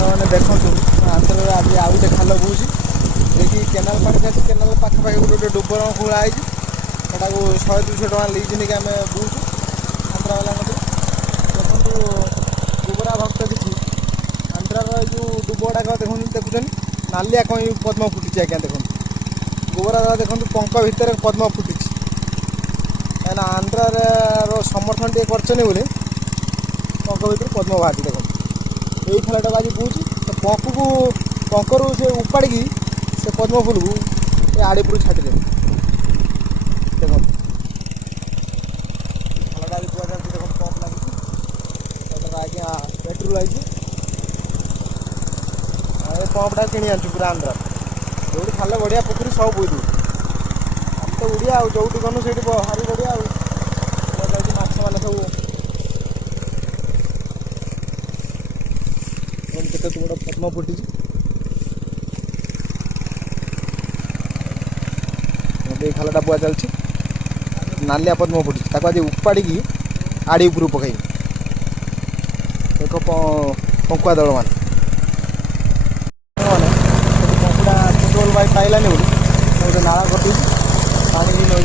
मैंने देखूँ आंध्र आज आउ गए खाल बोची देखिए केनाल पानी खाती केनाल पाखापाखि गोटे डुबर खोलाई सेटा 100-200 टका लीज नहीं आम बुझु आंध्रा वाला देखो गोबरा भक्त किसी आंध्रार जो डुब गुड़ाक देखुन नालिया कहीं पद्म फुटी आज्ञा देखो गोबरा देखो पंख भितर पद्म फुटी कहीं आंध्रार समर्थन टे कर बोले पंख भितर पद्म बाहर देखो यही खेलटा आज बुझी तो पंख को पंखर से उपाड़ी से पद्म फूल को आड़पुर छाटिदे देखो खेलटा आज बुआ जाती देखो पंप लगी आज्ञा पेट्रोल आई पंपटा कि पूरा आंध्रा जो खाल बढ़िया पोखरी सब बोई दूँ आम तो उड़िया जो गलु से हारी बढ़िया माछ मैंने सब केते बड़ पद्म फुटी ये खालटा बुआ चलती नालिया पद्म फुटी आज उपाड़ी आड़ी उपरू पकई देख पंकुआ दल मान पंकुड़ा पेट्रोल बाइक पाइलानी बोली गोटे नाला कटी पानी भी नई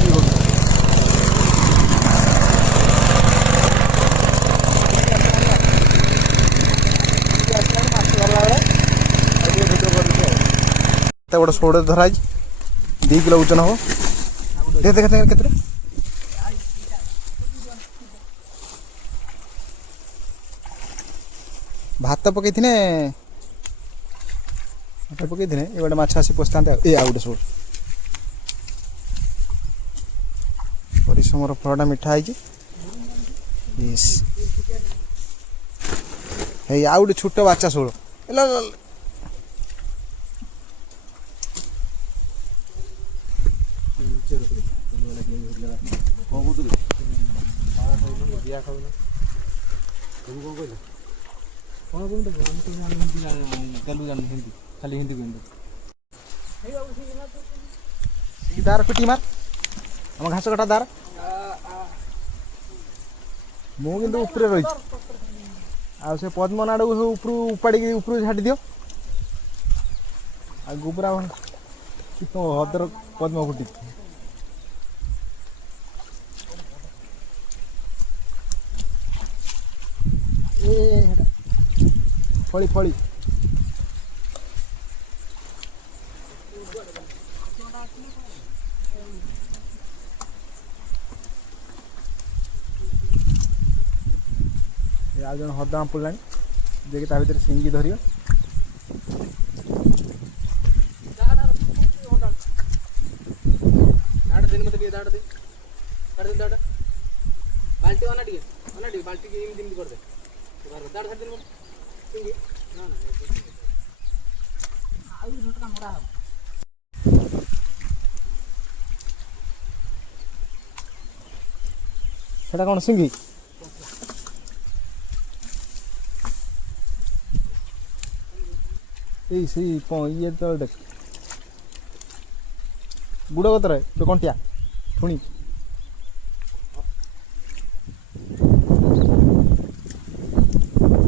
गल गोटे सोड़े धरा 2 किलो ओजन हम देख देख देख केते भात पकई ये गोटे माछ आसी पशा ये आ गोटे सोड़ परिश्रम फलटा मिठा है आ गोटे छोट बाचा सोड़ खाली हिंदी दार पिटी मार आम घास कटा दार मुझे उपरे रही आ पद्मनाड़ ऊपर उपाड़ी ऊपर झाटी दियो आ गोबरा हदर पद्म फुटी फड़ी फड़ी आज जन हरदाम पड़ा देखिए ता भर सिंगी धर सेटा कौन सिंगी ये तो देख गुड़ कतर तो कंटिया ठुणी